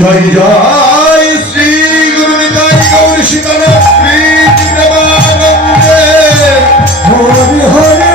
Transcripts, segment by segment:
জয় জয় শ্রী গুরু নিতাই গৌর সীতানাথ শ্রী প্রেমানন্দে হরি হরি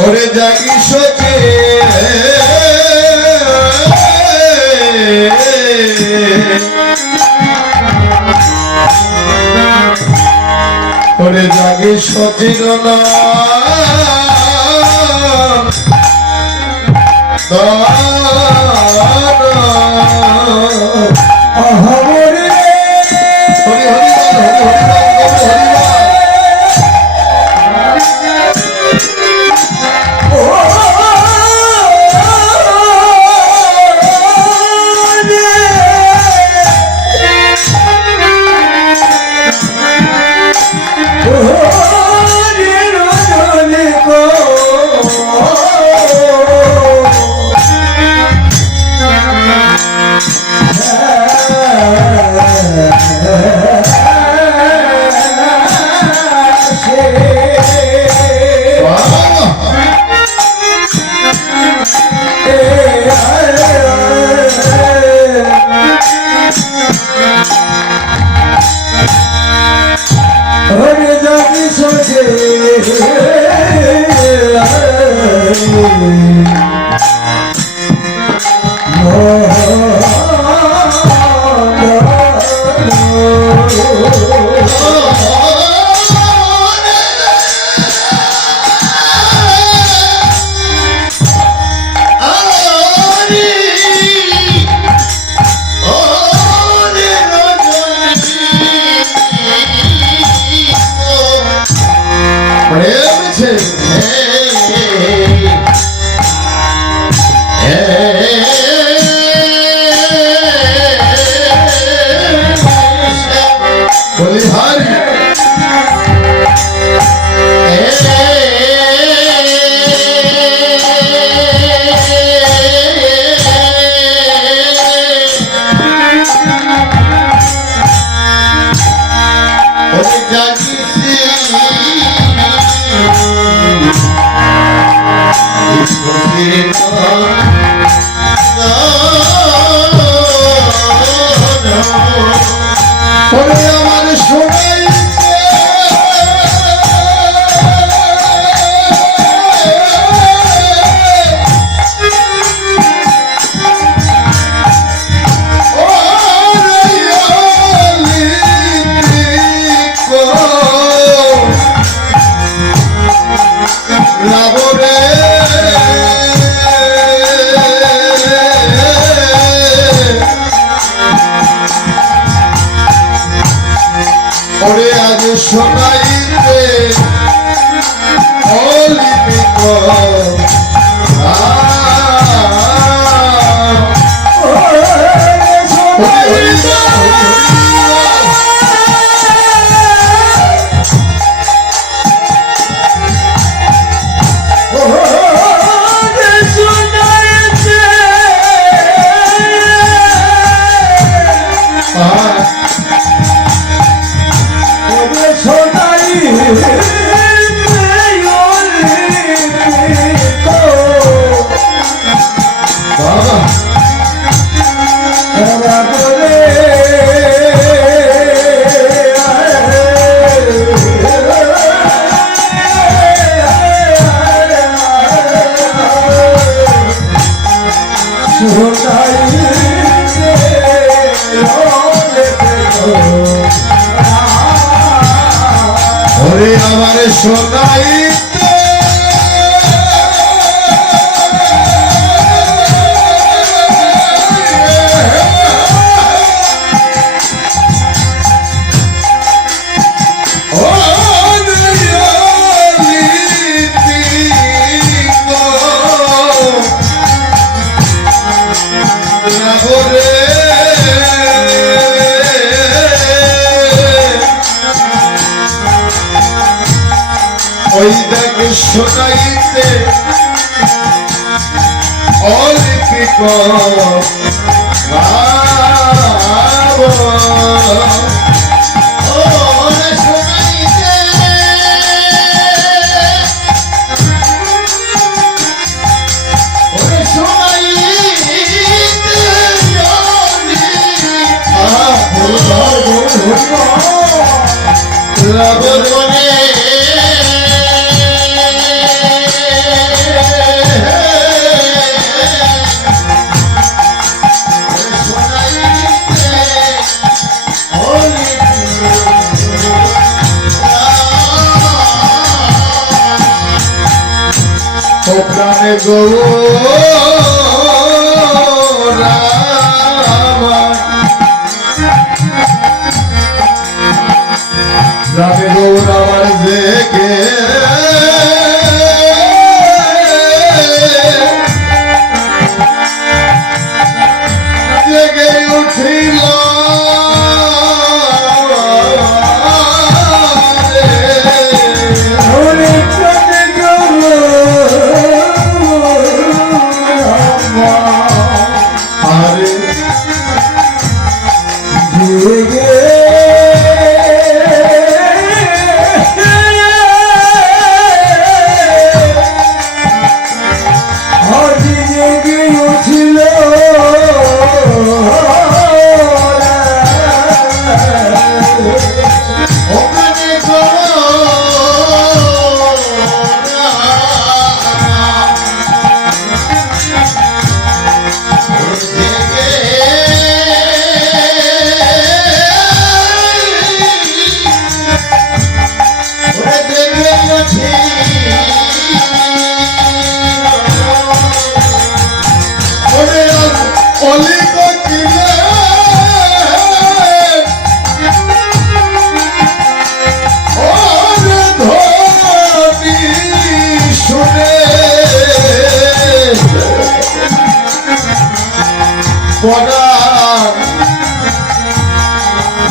ওরে জাগি সখে ওরে জাগি সচির সোনা আমার শোনাইতে ওই দেখে শোনাইতে অলিপিক প্রাণে গৌর আমার জেগে জেগে উঠিল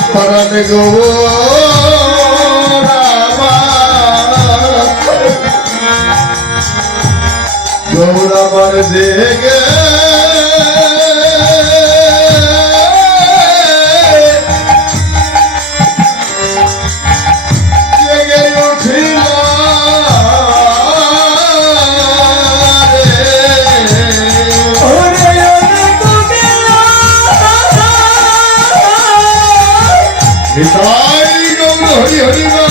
পরাণে গৌর আমার জেগে জেগে উঠিল হরি হরি বল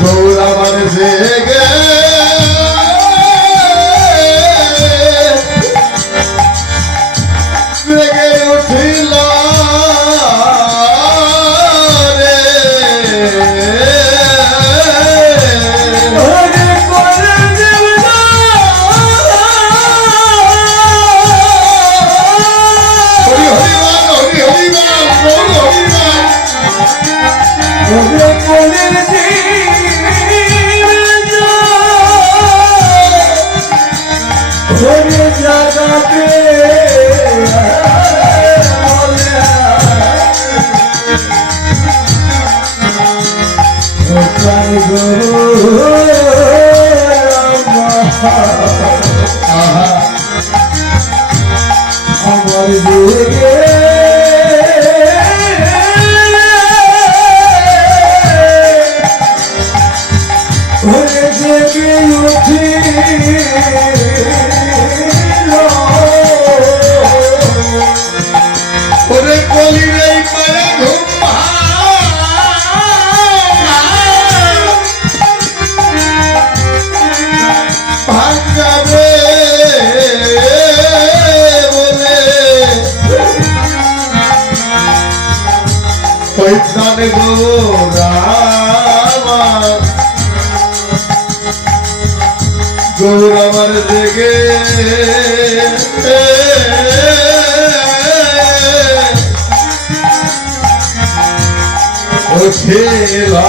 গৌর উঠিল রে আমার দিকে ওরে জেগে উঠিল ওরে কলির এই পায়ে ঘুম ভাঙাবে বলে ওই প্রাণে গৌরামার জেগে উঠিলা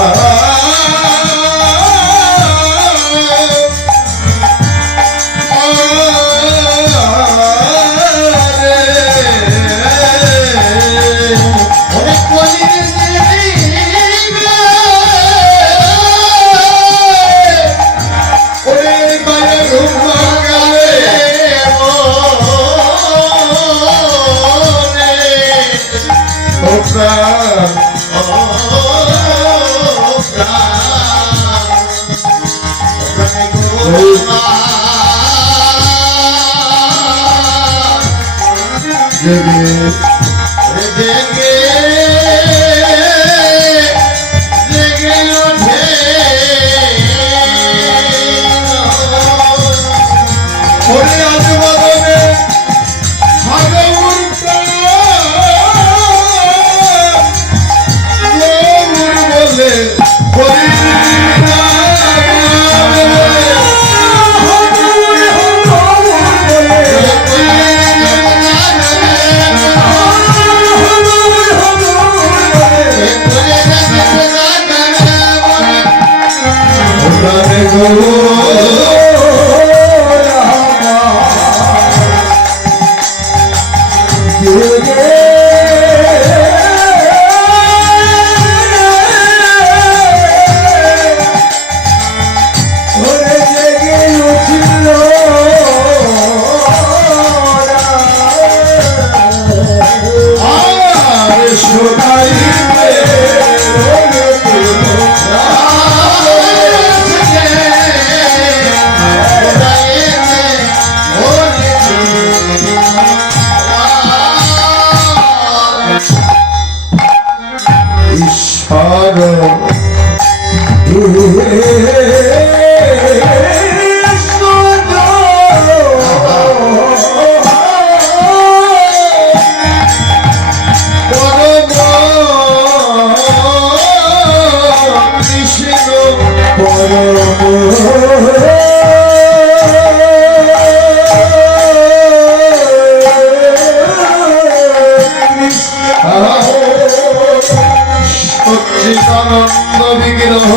সচ্চিদানন্দ বিগ্রহ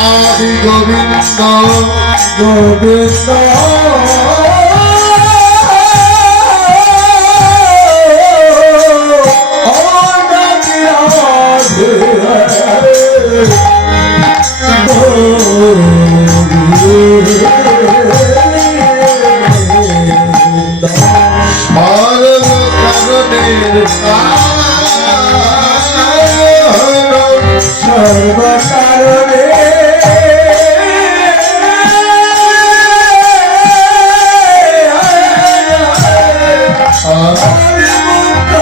আদি গোবিন্দ গোবিন্দ সর্বকারণে মুক্ত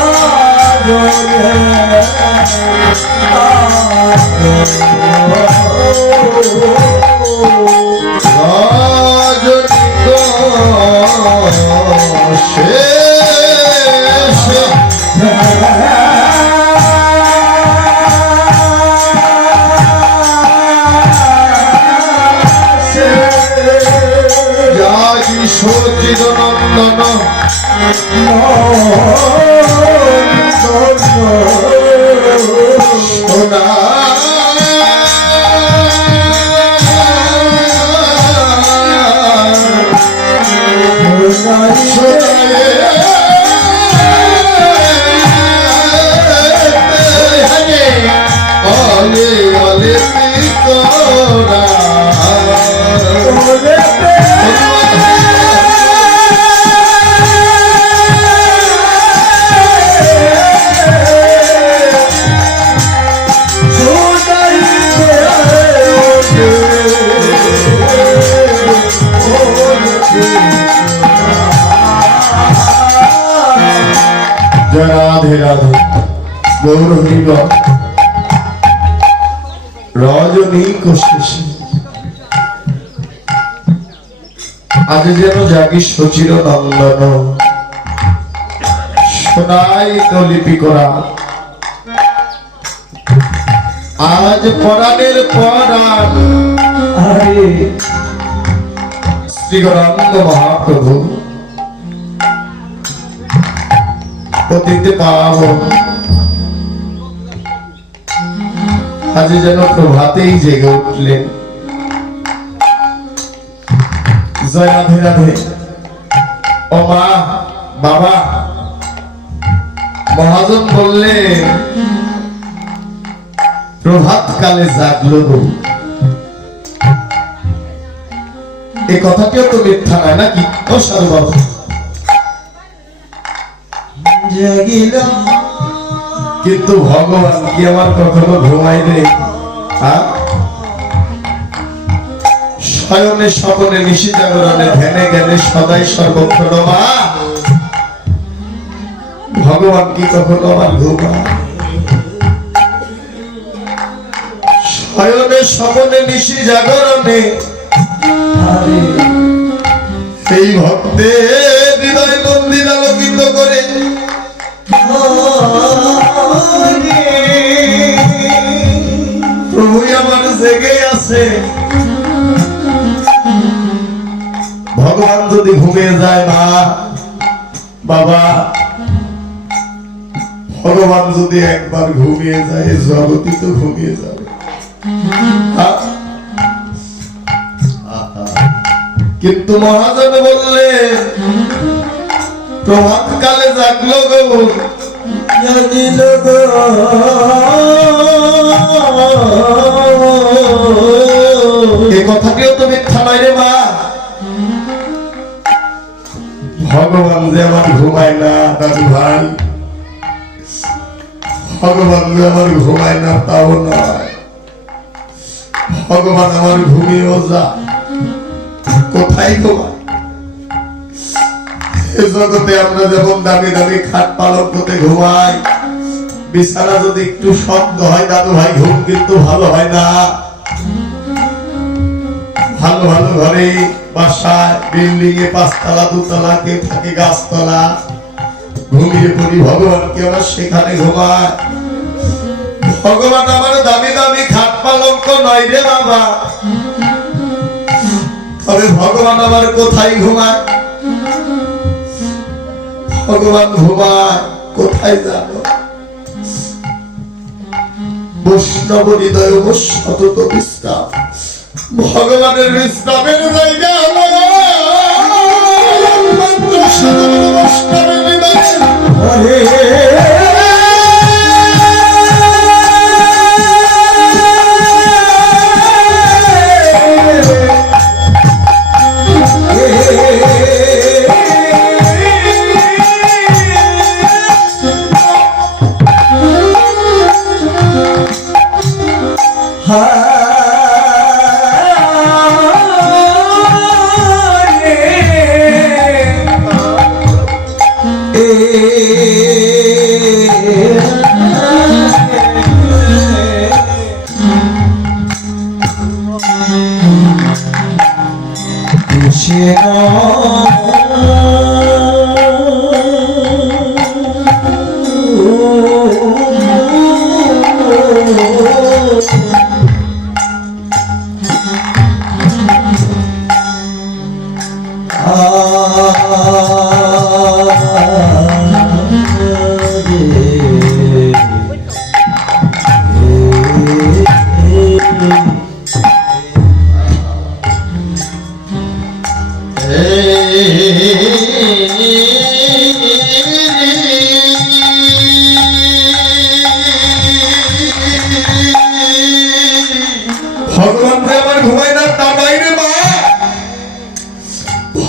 সচিদানন্দন সোনা অলে অলে তোরা রাধে রাধে গৌর হরিব রজনী কোষেশী আজ যেন জাগি সচির নন্দন সোনাই তো লিপি করা আজ পরাণের পরাণ শ্রী গৌরাঙ্গ মহাপ্রভু পতিতে পাবন আজ যেন প্রভাতেই জেগে উঠলেন। জয় রাধে রাধে। ও মা বাবা মহাজন বললে প্রভাত কালে জাগলো গো, এই কথাটিও তো মিথ্যা নয় নাকি? ও সাধু বাবু জাগিল কিন্তু ভগবান কি আমার কখনো ঘুমাইবে? শয়নে স্বপনে নিশি জাগরণে ধ্যানে জ্ঞানে সদাই সর্বক্ষণ মা ভগবান কি কখনো আমার ঘুমায়? শয়নে স্বপনে নিশি জাগরণে এই ভক্তের হৃদয় মন্দির আলোকিত করে প্রভু আমার জেগে আছে। ভগবান যদি ঘুমিয়ে যায় মা বাবা, ভগবান যদি একবার ঘুমিয়ে যায় জগতই তো ঘুমিয়ে যাবে। কিন্তু মহাজন বললে প্রভাত কালে জাগলো গো, জাগিল গো এই কথাটিও তো মিথ্যা নয় রে মা। ভগবান যে আমার ঘুমায় না দাদু ভাই, ভগবান যে আমার ঘুমায় না তাও নয়, ভগবান আমার ঘুমিয়েও যা। কোথায় ঘুমায়? এ জগতে আমরা যেমন দামি দামি খাট পালঙ্কতে ঘুমাই, বিছানা যদি একটু শব্দ হয় দাদু ভাই ঘুম কিন্তু ভালো হয় না। ভালো ভালো ঘরে বাসায় বিল্ডিং এ 5 তলা 2 তলা কেউ থাকে গাছতলা, ঘুমিয়ে পড়ি ভগবান কি আমার সেখানে ঘুমায়? ভগবান আমার দামি দামি খাট পালঙ্ক নয় রে বাবা। তবে ভগবান আমার কোথায় ঘুমায়? ভগবান ঘুমায় কোথায় জানো? বৈষ্ণব হৃদয় সতত বিশ্রাম, ভগবানের বিশ্রামের জায়গা বৈষ্ণবের হৃদয়।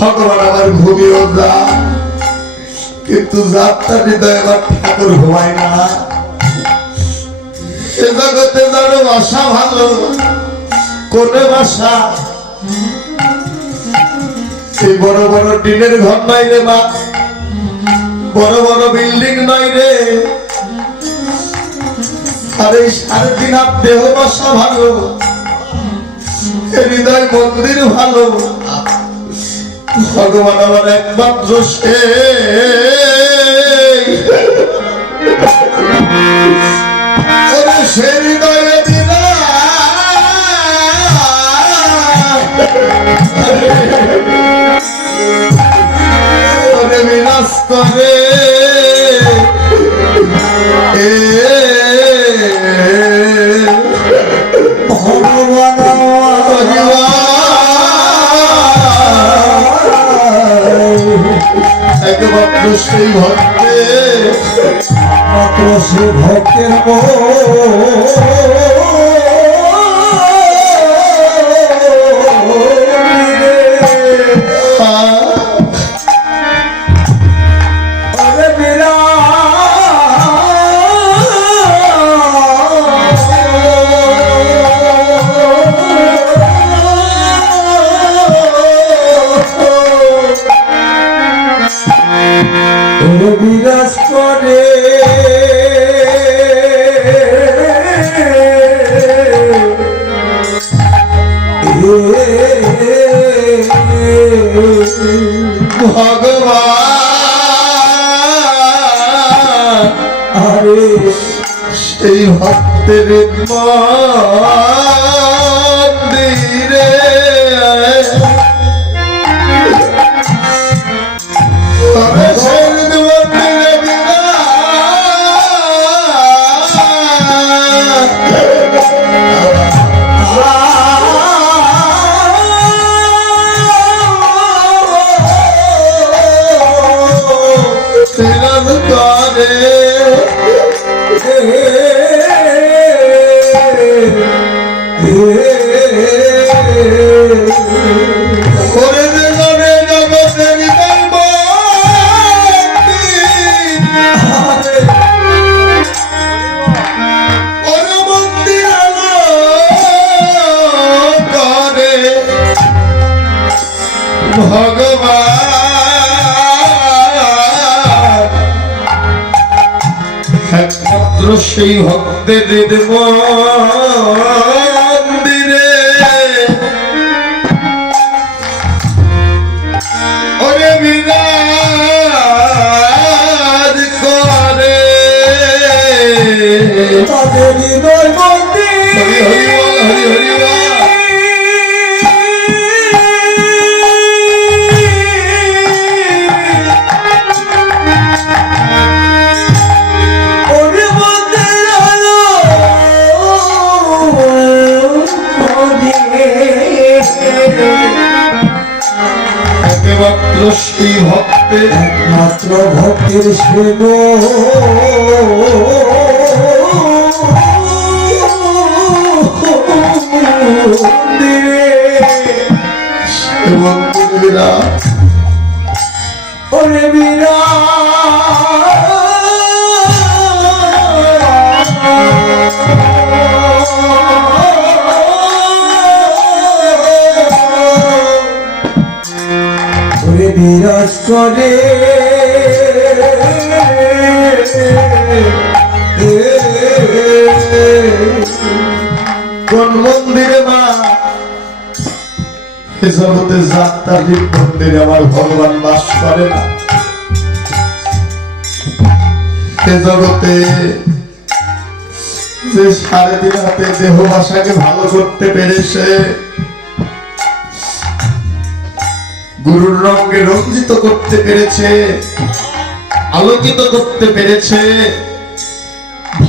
ভগবান আমার ঘুমিয়েও যা, কিন্তু যাত্রা হৃদয় আমার ঠাকুর ঘুমায় না। এ জগতে যার বাসা ভালো, কোন বাসা এই বড় বড় টিনের ঘর নাই রে মা, বড় বড় বিল্ডিং নাই রে। আর এই 3.5 হাত দেহ বাসা ভালো, হৃদয় মন্দির ভালো। ভগবান আমার একমাত্র সে, সে হৃদয়ে দিলা বিনাশ করে একমাত্র সেই ভক্তে, মাত্র সে ভক্তের বিরাজ করে ভগবান আরে সেই ভক্তের মন্দিরে একমাত্র সেই ভক্তের মন্দিরে ওরে বিরাজ করে তাদের হৃদয় মন্দির। হরি হরি বল, হরি হরি বল। একমাত্র সেই ভক্তের, একমাত্র ভক্তের সেব মন্দিরা ওরে বীরা বিরাজ করে কোন মন্দিরে মা? এ জগতে যাত্রাধিক মন্দিরে আমার ভগবান বাস করে না। এ জগতে যে 3.5 হাতে দেহ ভাষাকে ভালো করতে পেরেছে, গুরুর রঙে রঞ্জিত করতে পেরেছে, আলোকিত করতে পেরেছে,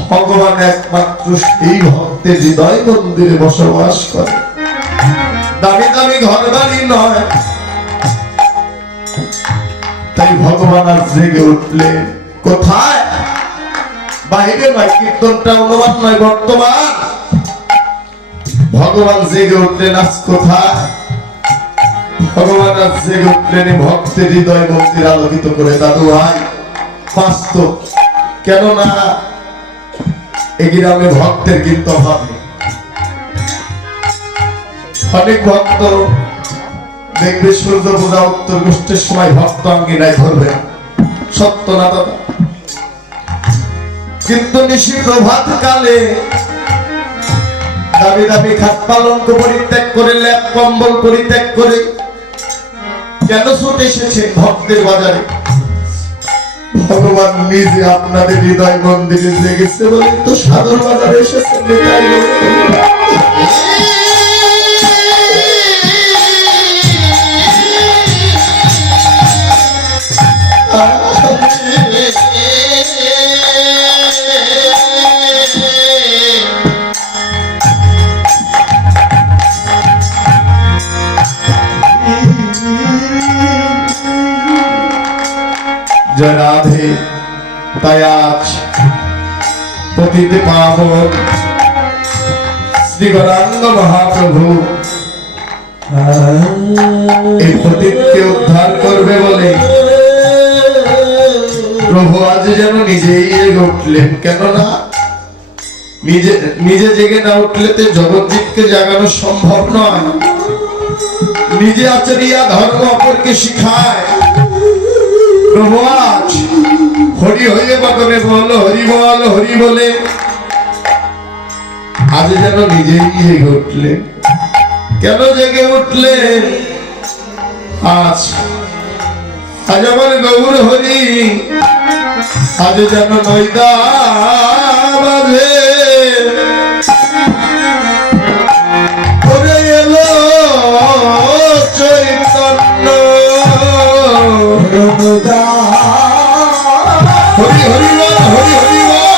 ভগবান একমাত্র সেই ভক্তের হৃদয় মন্দিরে বসবাস করে। দামি দামি ঘর বাড়ি নয়। তাই ভগবান আর জেগে উঠলেন কোথায়? বাইরে নয়, কীর্তনটা অনুমান নয়, বর্তমান। ভগবান জেগে উঠলেন আজ কোথায়? ভগবান আজ জেগে উঠলেন ভক্তের হৃদয় মন্দির আলোকিত করে। দাদু ভাই বাস্তব, কেননা এই গ্রামে ভক্তের কিন্তু অভাব নেই। অনেক ভক্ত দেখবে সূর্য পূজা উত্তর গোষ্ঠীর সময় ভক্ত আঙ্গিনায় ধরবে, সত্য না দাদা? কিন্তু নিশি প্রভাত কালে দাবি দাবি খাট পালঙ্ক পরিত্যাগ করে, ল্যাপ কম্বল পরিত্যাগ করে কেন ছুটে এসেছে ভক্তের বাজারে? ভগবান নিজে আপনাদের হৃদয় মন্দিরে জেগেছে বলে তো সাদর বাজারে এসেছেন। জয় রাধে। তাই আজ পতিত পাবন শ্রী গৌরাঙ্গ মহাপ্রভু এই পতিতকে উদ্ধার করবে বলে প্রভু আজ যেন নিজেই জেগে উঠলেন। কেননা নিজে জেগে না উঠলে তো জগৎজিৎকে জাগানো সম্ভব নয়। নিজে আচরিয়া ধর্ম অপরকে শিখায়। প্রভু আজ হরি হইয়ে বদনে বল হরি বল হরি বলে আজ যেন নিজেই জেগে উঠলেন। কেন জেগে উঠলেন? আজ আমার গৌর হরি আজ যেন নৈদা বাজে এলো চৈতন্য। হরি হরি বল হরি হরি বল।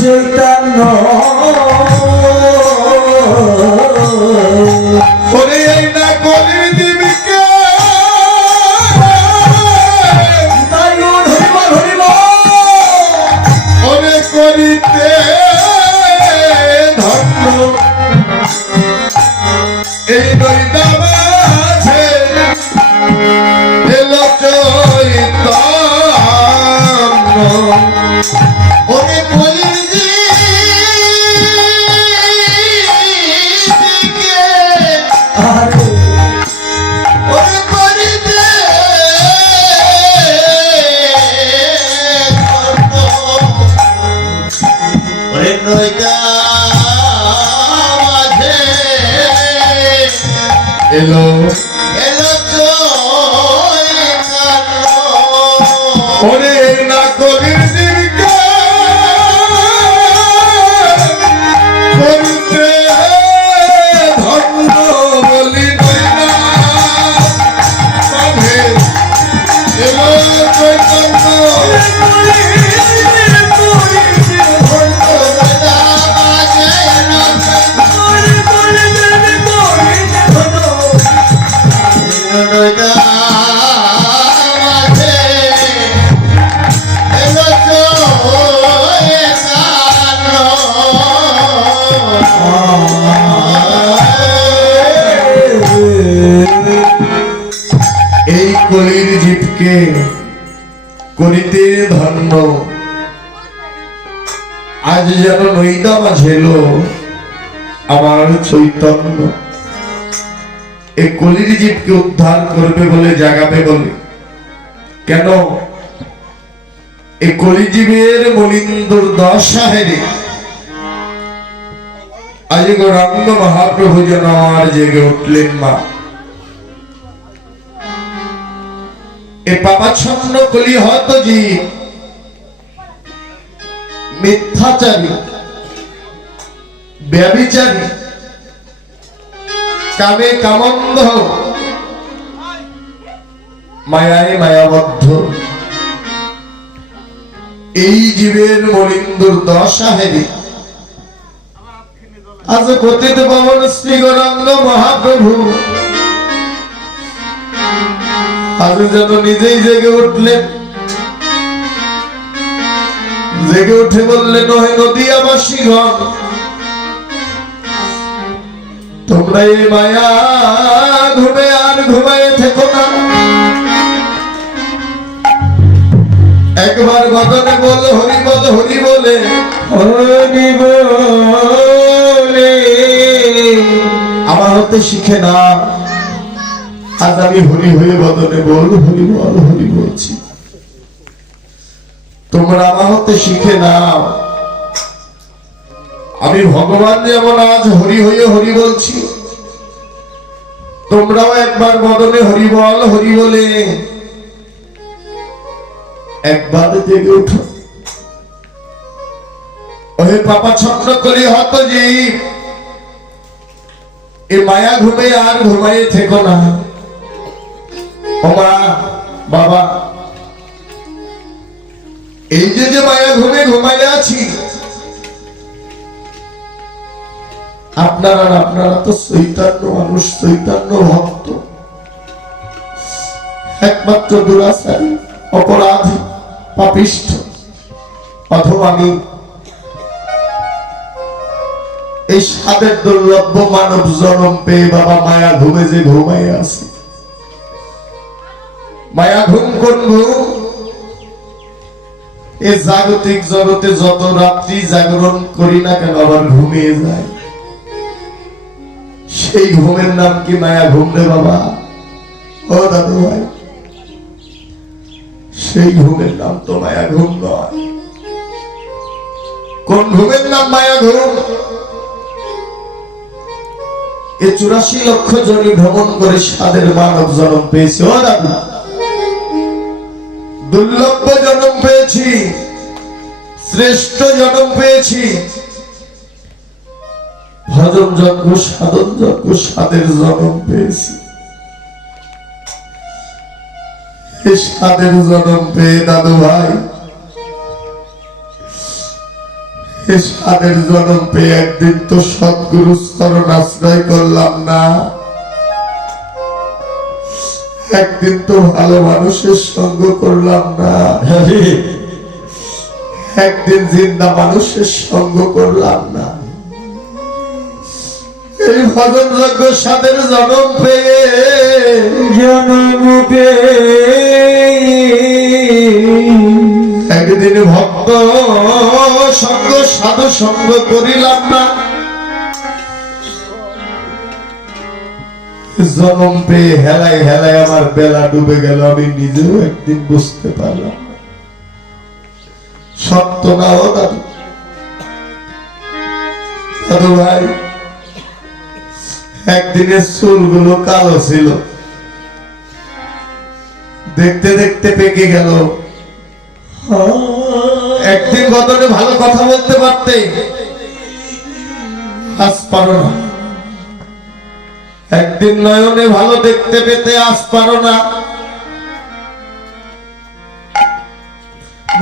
চৈতন্য হরে এই না কলি দিবিকে হরে করিতে ধন্য এই নৈদা মাঝে এলো চৈতন্য। ওরে বলি এলো এলো ওরে না কবির দিবিকা করতে ধন্য বলি নইনা সবে এলো চৈতন্য। এই কলির জীবকে করিতে ধন্য আজ যেন নৈদা মাঝেল আমার চৈতন্য। এই কলির জীবকে উদ্ধার করবে বলে জাগাবে বলে। কেন? এই কলিজীবের মলিন্দুর দশা হেরে আজ গৌরাঙ্গ মহাপ্রভু যেন আর জেগে উঠলেন। মা এ পাপাচ্ছন্ন কলি হয়তো জীব মিথ্যাচারী ব্যভিচারী কামে কামন্ধ মায়ায় মায়াবদ্ধ এই জীবের মলিন্দুর দশা হেরে আজ পতিত পাবন শ্রী গৌরাঙ্গ মহাপ্রভু আজ যেন নিজেই জেগে উঠলেন, জেগে উঠে বললেন, ওহে নদিয়াবাসীগণ, তোমরা এই মায়া ঘুমে আর ঘুমায়ে থেকো না। একবার বদনে বল হরি বল, হরি বলে হরি বলে আমার হতে শিখে না। আজ আমি হরি হয়ে বদনে বল হরি বল, হরি বলছি, তোমরা আমার হতে শিখে নাও। আমি ভগবান যেমন আজ হরি হয়ে হরি বলছি, তোমরাও একবার বদনে হরি বল, হরি বলে একবার জেগে উঠো। ওহে পাপা ছন্ন করি হত জীব, এ মায়া ঘুমে আর ঘুমাইয়ে থেকো না। ও মা, বাবা, এই যে মায়া ঘুমে ঘুমাইয়ে আছি, আপনারা তো চৈতন্য মানুষ, চৈতন্য ভক্ত, একমাত্র দুরাচারী, অপরাধী, পাপিষ্ঠ অথবা আমি এই সাদের দুর্লভ মানব জন্ম পেয়ে বাবা মায়া ঘুমে যে ঘুমাই আছি। মায়া ঘুম কোন ঘুম? এ জাগতিক জগতে যত রাত্রি জাগরণ করি না কেন আবার ঘুমিয়ে যায়, সেই ঘুমের নাম কি মায়া ঘুম রে বাবা? ও দাদু ভাই, সেই ঘুমের নাম তো মায়া ঘুম নয়। কোন ঘুমের নাম মায়া ঘুম? এ 84 লক্ষ জনি ভ্রমণ করে সাদের মানব জন্ম পেয়েছে। ও দাদু, দুর্লভ জন্ম পেয়েছি, শ্রেষ্ঠ জন্ম পেয়েছি, ভজন যজ্ঞ সাধন যজ্ঞ সাদের জন্ম পেয়েছি। সাদের জন্ম পেয়ে দাদু ভাই, সাদের জন্ম পেয়ে একদিন তো সদ্গুরু চরণ আশ্রয় করলাম না, একদিন তো ভালো মানুষের সঙ্গ করলাম না, একদিন জিন্দা মানুষের সঙ্গ করলাম না। এই ভজন যজ্ঞ সাদের জন্ম পেয়ে একদিন ভক্ত সঙ্গ সাধু সঙ্গ করিলাম না, জন্ম পেয়ে হেলায় হেলায় আমার বেলা ডুবে গেল, আমি নিজেও একদিন বুঝতে পারলাম না। সত্য না ও দাদু? দাদু ভাই, একদিনের চুলগুলো কালো ছিল, দেখতে দেখতে পেকে গেল। একদিন বদনে ভালো কথা বলতে পারতে, আজ পারো না। একদিন নয়নে ভালো দেখতে পেতে, আজ পারো না।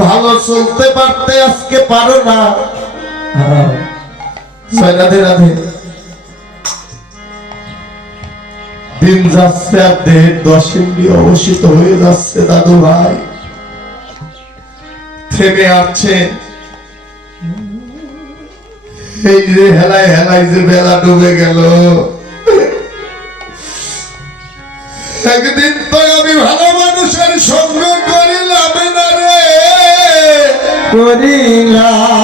ভালো চলতে পারতে, আজকে পারো না। রাধে রাধে। দিন যাচ্ছে আর দেহের 10 ইন্দ্রিয় অবশিষ্ট হয়ে যাচ্ছে দাদু ভাই, থেমে আসছে। এই যে হেলায় হেলায় যে বেলা ডুবে গেল, একদিন তো আমি ভালো মানুষের সঙ্গ করিলাম না রে, করিলাম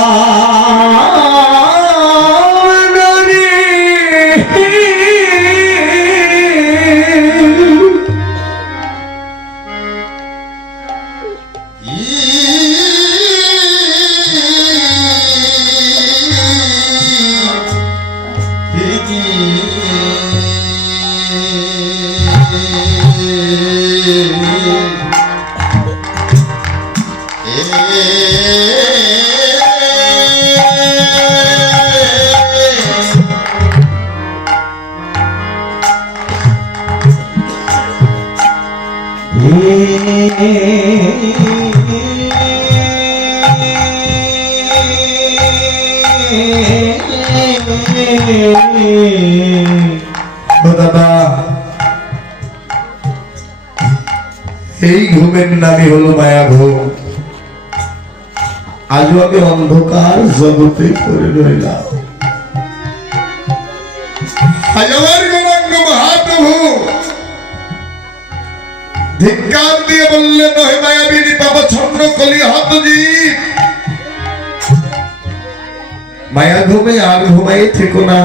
এই ঘুমের নামই হলো মায়া ঘুম। আজও আমি অন্ধকার জগতে পড়ে রইলাম। আজ আমার গৌরাঙ্গ মহাপ্রভু ধিক্কার দিয়ে বললেন, হে মায়াবিনী পাপচ্ছন্ন কলি হত জীব, মায়া ঘুমে আর ঘুমাই থেকো না।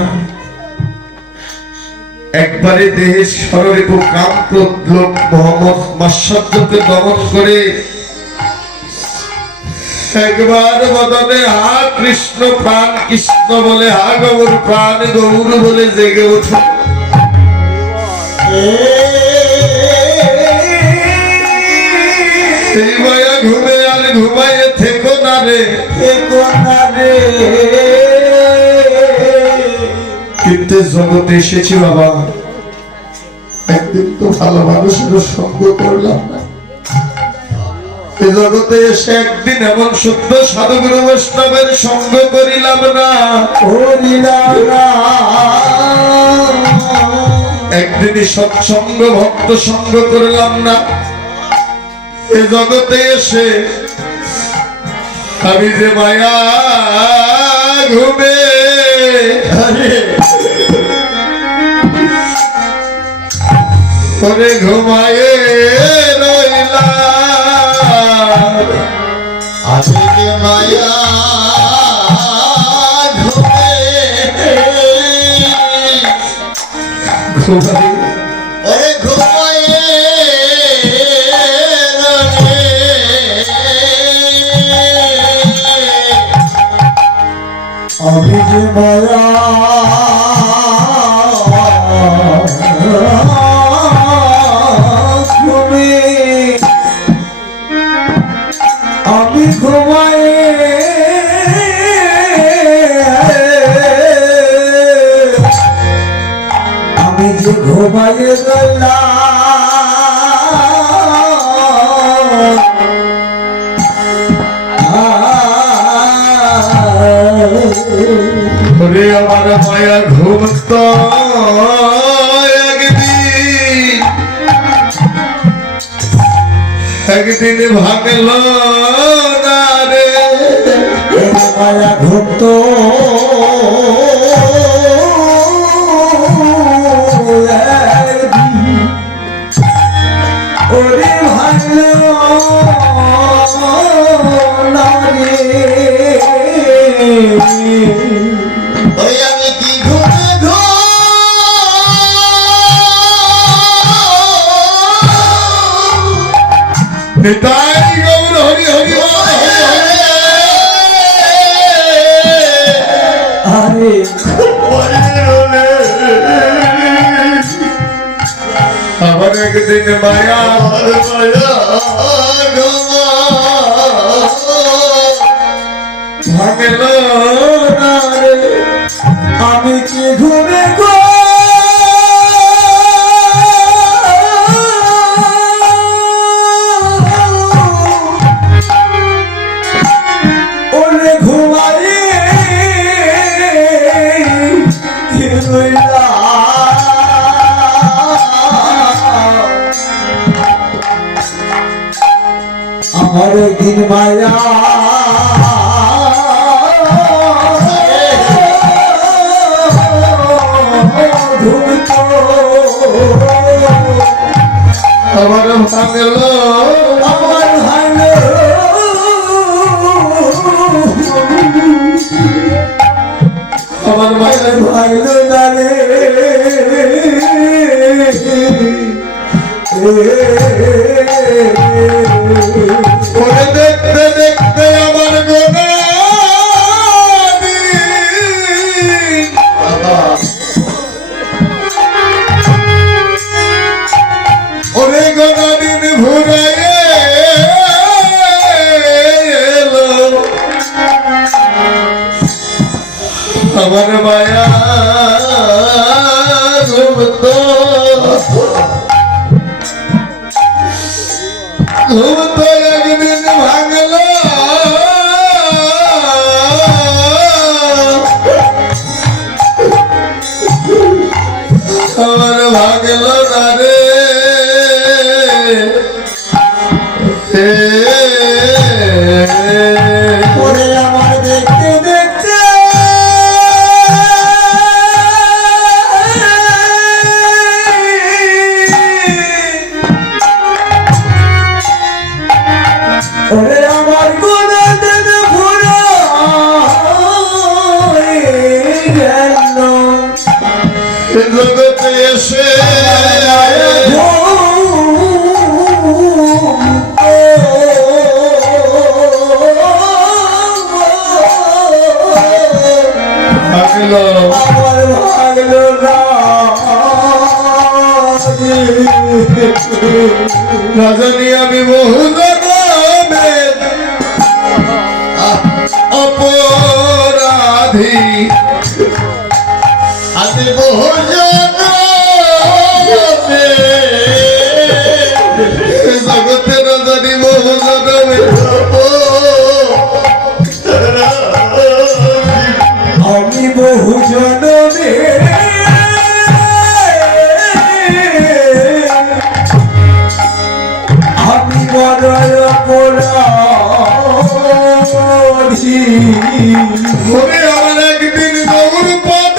একবারে দেহের সররিপু কাম ক্রোধ লোভ মোহাম্মদ মাৎসর্যকে দমন করে একবার বদনে হা কৃষ্ণ প্রাণ কৃষ্ণ বলে, হা গৌর প্রাণ গৌর বলে জেগে ওঠো। এই মায়া ঘুমে আর ঘুমাইয়ে থেকো না রে, থেকো না রে। কিন্তু জগতে এসেছি বাবা, একদিন তো ভালো মানুষের সঙ্গ করলাম না। এ জগতে এসে একদিন এমন সত্য সাধুগুরু বৈষ্ণবের সঙ্গ করিলাম না, একদিনই সৎসঙ্গ ভক্ত সঙ্গ করলাম না। এ জগতে এসে আমি যে মায়া ঘুমে করে ঘুমায়ে রইলাম, আমি যে মায়া ঘুমে ঘুমাই ওরে ঘুমায়ে আমি যে মায়া ঘুমে আমি ঘুমাই আমি যে ঘুমাই ওরে আমার মায়া ঘুমত একদিন ভাঙল না রে, মায়া ঘুমত ওরে ভাঙল না রে। ওই আমি কি ঘুমে নিতাই গৌর হরি হরি আরে আমার একদিন মায়া ভাঙল না রে, আমি কি ঘুমে গো ওরে ঘুমাই আমার একদিন মায়া আমার ভাঙল আমার ভাঙল আমার মায়ের ভাঙল না রে। ওরে দেখতে দেখতে আমার গোনা ওরে গোনা দিন ভুলে এলো, আমার মায়া ঘুমত ঘুমত একদিন ভাঙল আমার ভাঙল না রে। জগতে এসে ভাগলো আমার ভাগলো না জানি আমি বহু জনমে অপরাধী আমি বহু জনমে জগতে না জানি বহু জনমে আমি বহু জনমে আমি বড় অপরাধী ওরে আমার একদিন গৌর পদ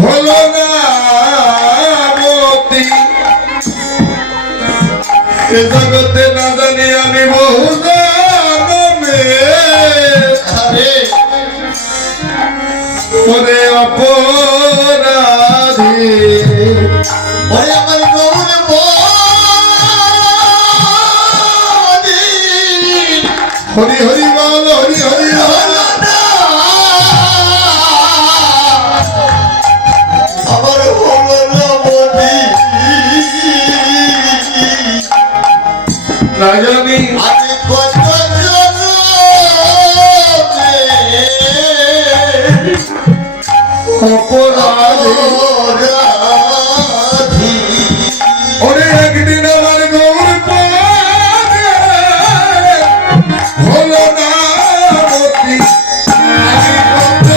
হলো না মতি এ জগতে না জানি আমি বহু জনমে আরে ওরে অপরাধী ওরে আমার গৌর পদি হরি হরি বল হরি হরি বল আমার হলো না মতি না জানি আমি কত অপরাধী ওরে একদিন আমার গৌর পদে হলো না মতি আমি কত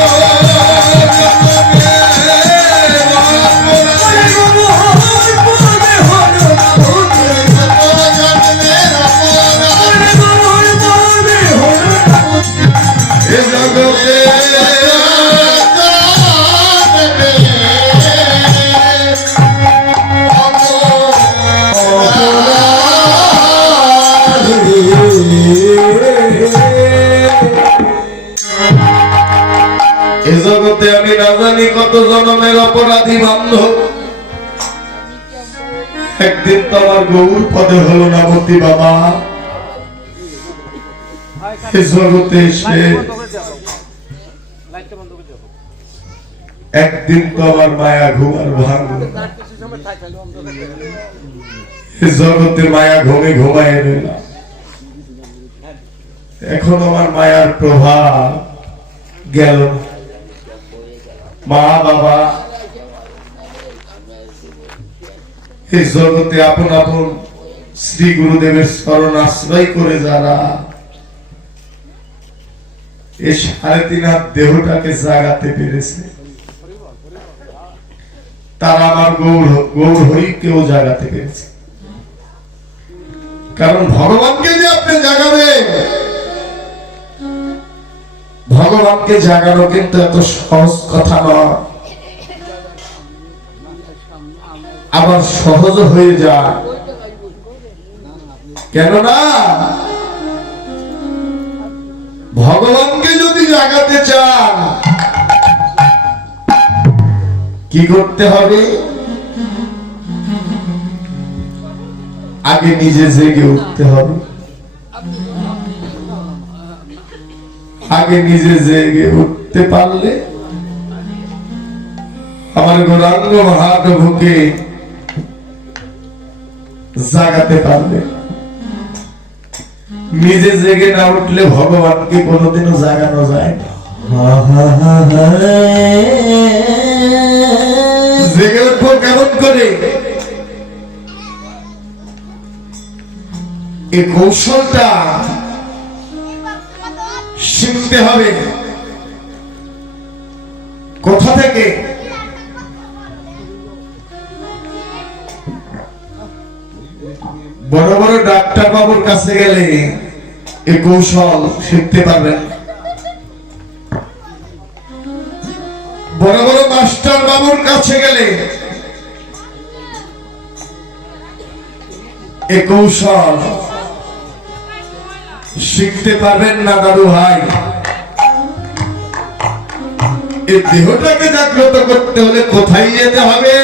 এ জগতে আমি না জানি কত জনমের অপরাধী বান্ধব একদিন তো আমার গৌর পদে হলো না মতি বাবা এ জগতে এসে একদিন তো আমার মায়া ঘুমার ভাঙল এ জগতে মায়া ঘুমে ঘুমায় রইলাম এখন আমার মায়ার প্রভাব গেল মা বাবা এই জগতে আপন আপন শ্রী গুরুদেবের শরণ আশ্রয় করে যারা এই 3.5 হাত দেহটাকে জাগাতে পেরেছে তারা আমার গৌর হরিকেও জাগাতে পেরেছে কারণ ভগবানকে যে আপনি জাগাবেন ভগবানকে জাগানো কিন্তু এত সহজ কথা নয় আবার সহজ হয়ে যায় কেননা ভগবানকে যদি জাগাতে চান কি করতে হবে আগে নিজে জেগে উঠতে হবে আগে নিজে জেগে উঠতে পারলে আমার গৌরাঙ্গ মহাপ্রভুকে জাগাতে পারবে নিজে জেগে না উঠলে ভগবানকে কোনোদিনও জাগানো যায় না জেগে উঠবো কেমন করে এই কৌশলটা শিখতে হবে কোথা থেকে বড় বড় ডাক্তার বাবুর কাছে গেলে এই কৌশল শিখতে পারবেন বড় বড় মাস্টার বাবুর কাছে গেলে এই কৌশল শিখতে পারবেন না দাদু ভাই এই দেহটাকে জাগ্রত করতে হলে কোথায় যেতে হবে?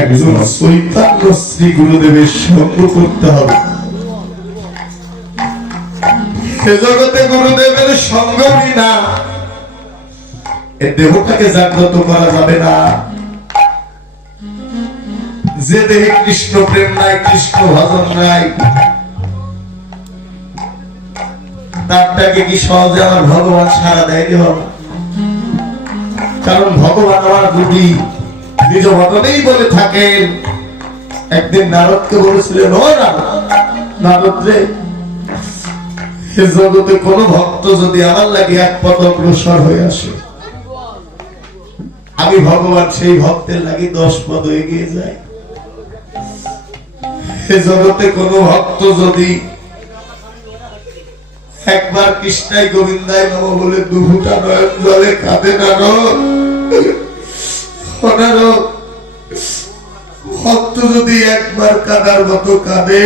একজন চৈতন্য শ্রী গুরুদেবের সঙ্গ করতে হবে। এ জগতে গুরুদেবের সঙ্গ বিনা এই দেহটাকে জাগ্রত করা যাবে না। যে দেহে কৃষ্ণ প্রেম নাই, কৃষ্ণ ভজন নাই, তারটাকে কি সহজে আমার ভগবান সারা দেয়নি হবে? কারণ ভগবান আমার যদি নিজ বচনেই বলে থাকেন, একদিন নারদকে বলেছিলেন, ও নারদ রে, এ জগতে কোন ভক্ত যদি আমার লাগে এক পদ অগ্রসর হয়ে আসে, আমি ভগবান সেই ভক্তের লাগে 10 পদ এগিয়ে যাই। এ জগতে কোন ভক্ত যদি একবার কৃষ্ণাই গোবিন্দাই নম বলে দুঘুটা নয়ন জলে কাঁদে না, ভক্ত যদি একবার কাঁদার মতো কাঁদে,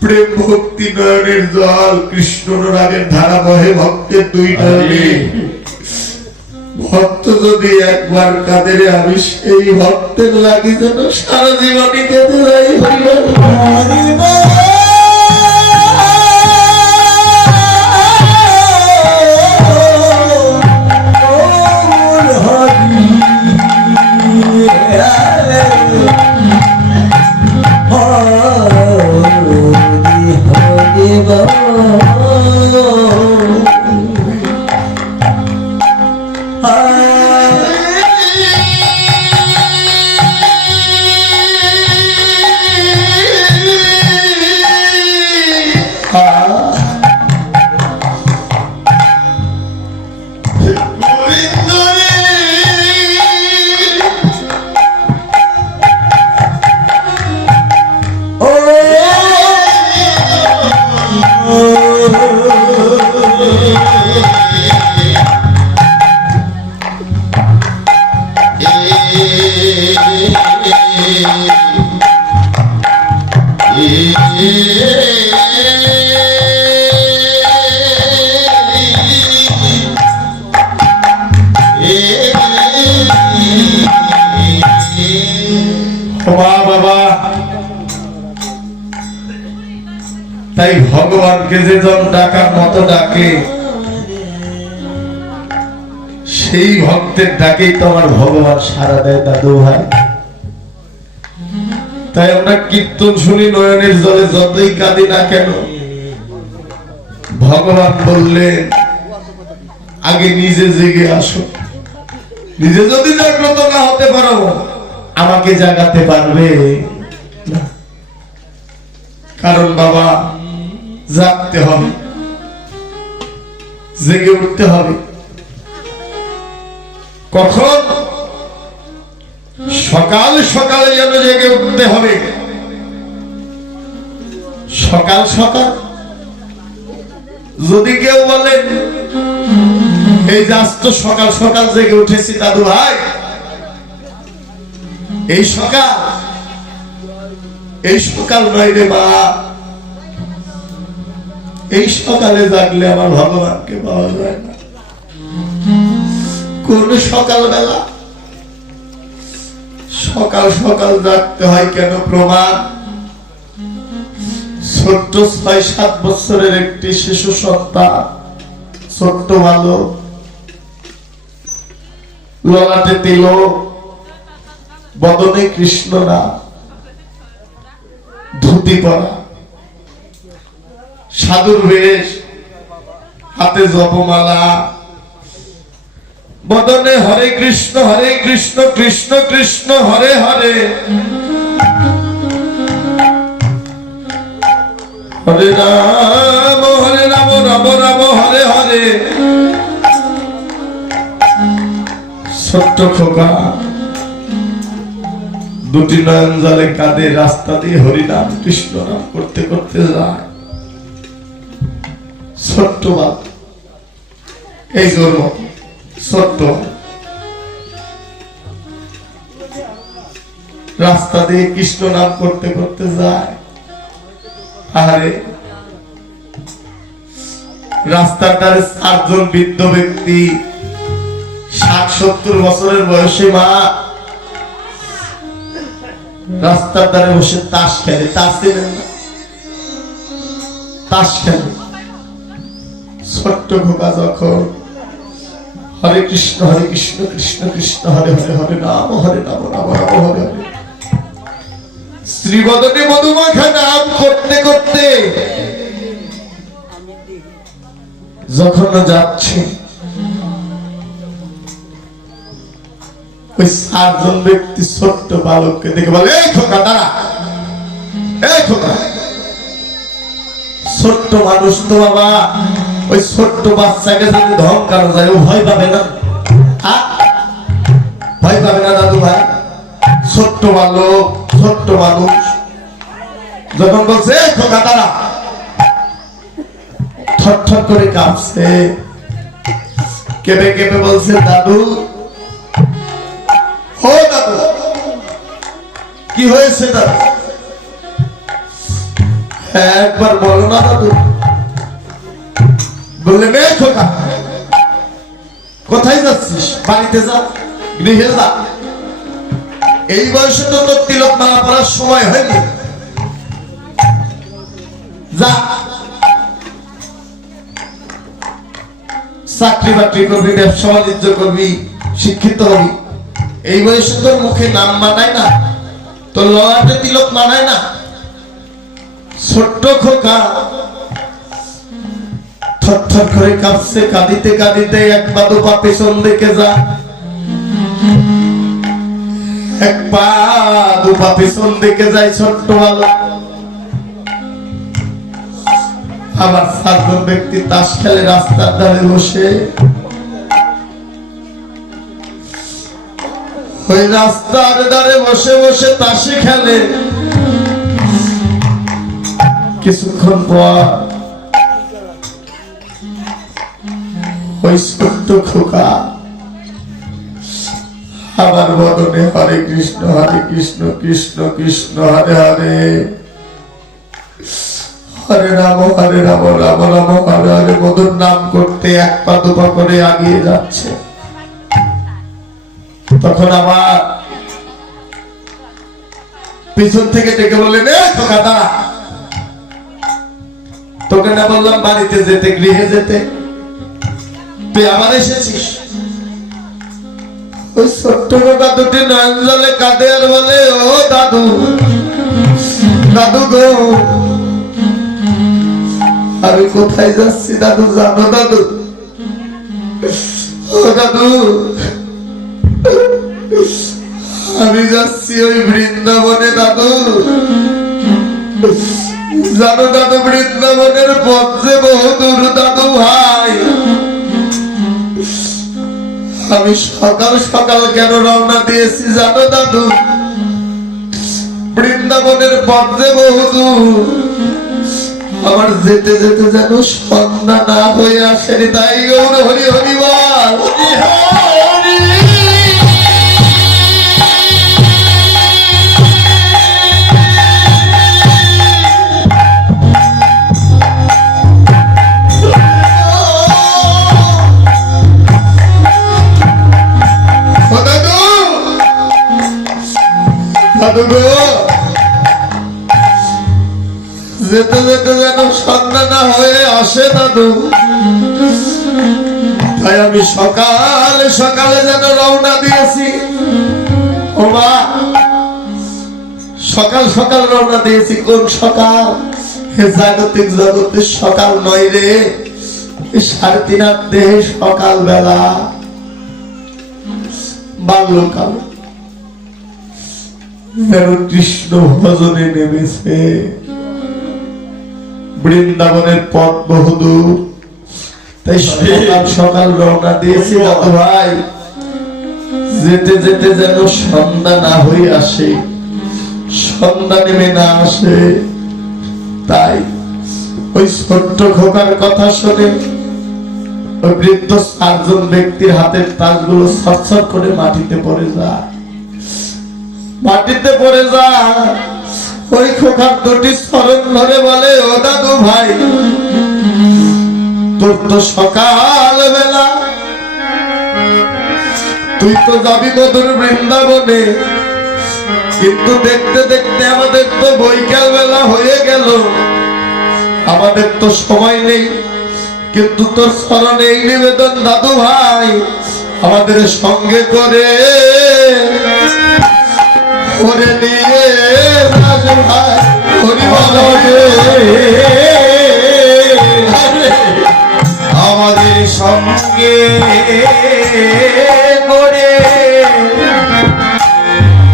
প্রেম ভক্তি নয়নের জল কৃষ্ণ রাগের ধারা বহে ভক্তের 2 নয়নে, ভক্ত যদি একবার কাঁদে রে, আমি সেই ভক্তের লাগি যেন সারা জীবনই কেঁদে যাই। তাই ভগবানকে যে জন ডাকার মতো ডাকে, সেই ভক্তের ডাকেই তো আমার ভগবান সারা দেয় দাদু ভাই। তাই আমরা কীর্তন শুনি নয়নের জলে যতই কাঁদি না কেন, ভগবান বললেন আগে নিজে জেগে আসো। নিজে যদি জাগ্রত না হতে পারো, আমাকে জাগাতে পারবে না। কারণ বাবা, জাগতে হবে, জেগে উঠতে হবে। কখন? সকাল সকালে যেন জেগে উঠতে হবে। সকাল সকাল যদি কেউ বলেন এই যে আজ তো সকাল সকাল জেগে উঠেছি দাদু ভাই, এই সকাল, এই সকাল নয় রে মা। এই সকালে জাগলে আমার ভগবানকে পাওয়া যায় না। কোন সকালবেলা? সকাল সকাল জাগতে হয় কেন? প্রমাণ, ছোট্ট 6-7 বছরের একটি শিশু সন্তান, ছোট্ট বালক, ললাটে তিলক, বদনে কৃষ্ণ নাম, ধুতি পরা, সাধুর বেশ, হাতে জপমালা, বদনে হরে কৃষ্ণ কৃষ্ণ কৃষ্ণ হরে হরে, হরে রাম রাম রাম হরে হরে। ছোট্ট খোকা দুটি নয়ন জলে কাঁদে, রাস্তা দিয়ে হরিনাম কৃষ্ণ নাম করতে করতে যায়। ছোট্ট বাপ, এই জন্ম ছোট্ট, রাস্তা দিয়ে কৃষ্ণ নাম করতে করতে যায়। আরে রাস্তার ধারে 4 জন বৃদ্ধ ব্যক্তি, 60-70 বছরের বয়সী মা রাস্তার ধারে বসে তাস খেলে। তাস খেলেন না? তাস খেলে। ছোট্ট খোকা যখন হরে কৃষ্ণ কৃষ্ণ কৃষ্ণ হরে হরে, হরে রাম রাম রাম হরে হরে, শ্রীবদনে মধুমাখা নাম করতে করতে যখন যাচ্ছে, ওই 4 জন ব্যক্তি ছোট্ট বালককে দেখে বলে, এই খোকা দাঁড়া, এই খোকা। ছোট্ট মানুষ তো বাবা, ওই ছোট্ট বাচ্চাকে যদি ধমকানো যায় ও ভয় পাবে না? ভয় পাবে না দাদু ভাই? ছোট্ট বালক, ছোট্ট মানুষ যখন বলছে, এই খোকা দাঁড়া, থরথর করে কাঁপছে, কেঁপে কেঁপে বলছে, দাদু ও দাদু কি হয়েছে দাদু? একবার বলো না দাদু। বললেন, এই খোকা কোথায় যাচ্ছিস? বাড়িতে যা, গৃহে যা। এই বয়সে তো তোর তিলক মালা পড়ার সময় হয়নি, যা চাকরি বাকরি করবি, ব্যবসা বাণিজ্য করবি, শিক্ষিত হবি। এই বয়সে তোর মুখে নাম মানায় না, তোর ললাটে তিলক মানায় না। ছোট্ট খোকা থরথর করে কাঁপছে, কাঁদিতে কাঁদিতে 1 পা 2 পা পেছন দিকে যা, 1 পা 2 পা পেছন দিকে যায় ছোট্ট বালক। আবার 4 জন ব্যক্তি তাস খেলে রাস্তার ধারে বসে। ওই রাস্তার ধারে বসে বসে তাসে খেলে। কিছুক্ষণ পর ওই ছোট্ট খোকা আবার বদনে হরে কৃষ্ণ কৃষ্ণ কৃষ্ণ হরে হরে, হরে রাম রাম রাম হরে হরে মধুর নাম করতে 1 পা 2 পা করে এগিয়ে যাচ্ছে। তখন আবার পিছন থেকে ডেকে বললেন, এ খোকা দাঁড়া, তোকে না বললাম বাড়িতে যেতে, গৃহে যেতে, তুই আবার এসেছিস? ওই ছোট্ট খোকা দুটি নয়ন জলে কাঁদে আর বলে, ও দাদু, দাদু গো, আমি কোথায় যাচ্ছি দাদু জানো দাদু? ও দাদু, আমি যাচ্ছি ওই বৃন্দাবনে দাদু। জানো দাদু, বৃন্দাবনের পথ যে বহুদূর দাদু ভাই। আমি সকাল সকাল কেন রওনা দিয়েছি জানো দাদু? বৃন্দাবনের পথ যে বহুদূর, আমার যেতে যেতে যেন সন্ধ্যা না হয়ে আসেনি। তাই গৌর হরি হরি বল। যেতে যেতে যেন সন্ধ্যা না হয়ে আসে দাদু। তাই আমি সকালে সকালে যেন রওনা দিয়েছি। ও মা, সকাল সকাল রওনা দিয়েছি। কোন সকাল? হে জাগতিক জগতের সকাল নয় রে, 3:30 দেহে সকাল বেলা, বাল্যকাল কৃষ্ণ ভজনে নেমেছে। বৃন্দাবনের পথ বহুদূর, তাই সকাল সকাল রওনা দিয়েছি দাদু ভাই। যেতে যেতে যেন সন্ধ্যা না হয়ে আসে, সন্ধ্যা নেমে না আসে। তাই ওই ছোট্ট খোকার কথা শুনে ওই বৃদ্ধ 4 জন ব্যক্তির হাতের তাসগুলো ছটছট করে মাটিতে পড়ে যায়, মাটিতে পড়ে যায়। ওই খোকার দুটি চরণ ধরে বলে, ও দাদু ভাই, তোর তো সকাল বেলা, তুই তো যাবি মধুর বৃন্দাবনে, কিন্তু দেখতে দেখতে আমাদের তো বৈকাল বেলা হয়ে গেল, আমাদের তো সময় নেই। কিন্তু তোর স্মরণে এই নিবেদন দাদু ভাই, আমাদের সঙ্গে করে করে নিয়ে দাদু ভাই হরি বলো রে। আমাদের সঙ্গে করে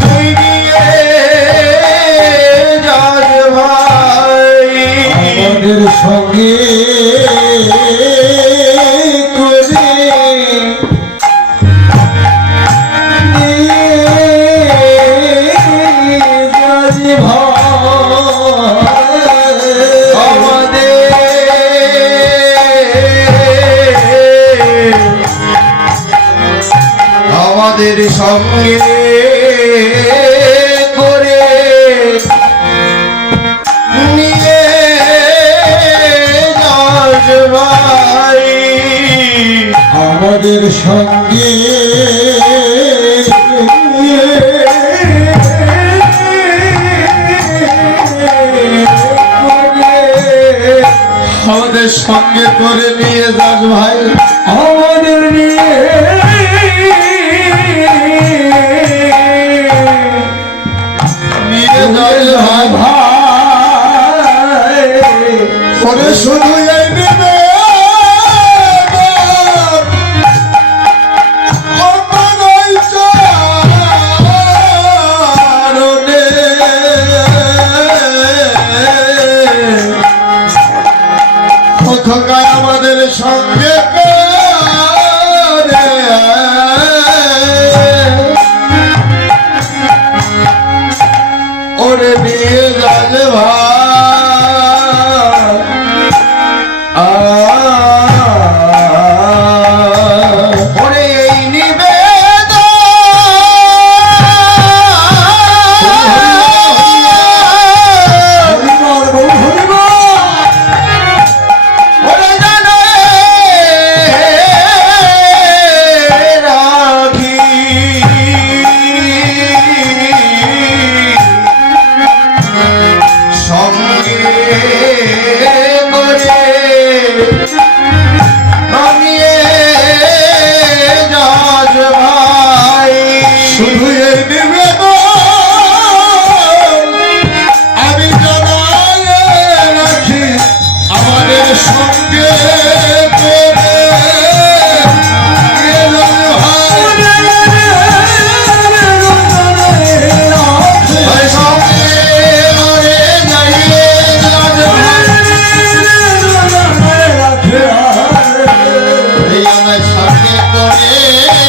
তুই নিয়ে যাস ভাই, আমাদের সঙ্গে করে নিয়ে যাস আমাদের সঙ্গে করে নিয়ে যাস ভাই, আমাদের সঙ্গে আমাদের সঙ্গে করে নিয়ে যাস ভাই, আমাদের নিয়ে নিয়ে যাস ভাই। ওরে শুধু এই নিবে আমাদের সঙ্গে করে ওরে নিয়ে যাস ভাই। ওরে এই নিবেদন ওরে জানে রাখি, সঙ্গে করে নামিয়ে যাস ভাই, শুধু এই নিবেদন আমি জানাই রাখি, আমাদের সঙ্গে করে নিয়ে যাস ভাই। ওই সঙ্গে করে যাইয়ে যাস ভাই, এই আমার সঙ্গে করে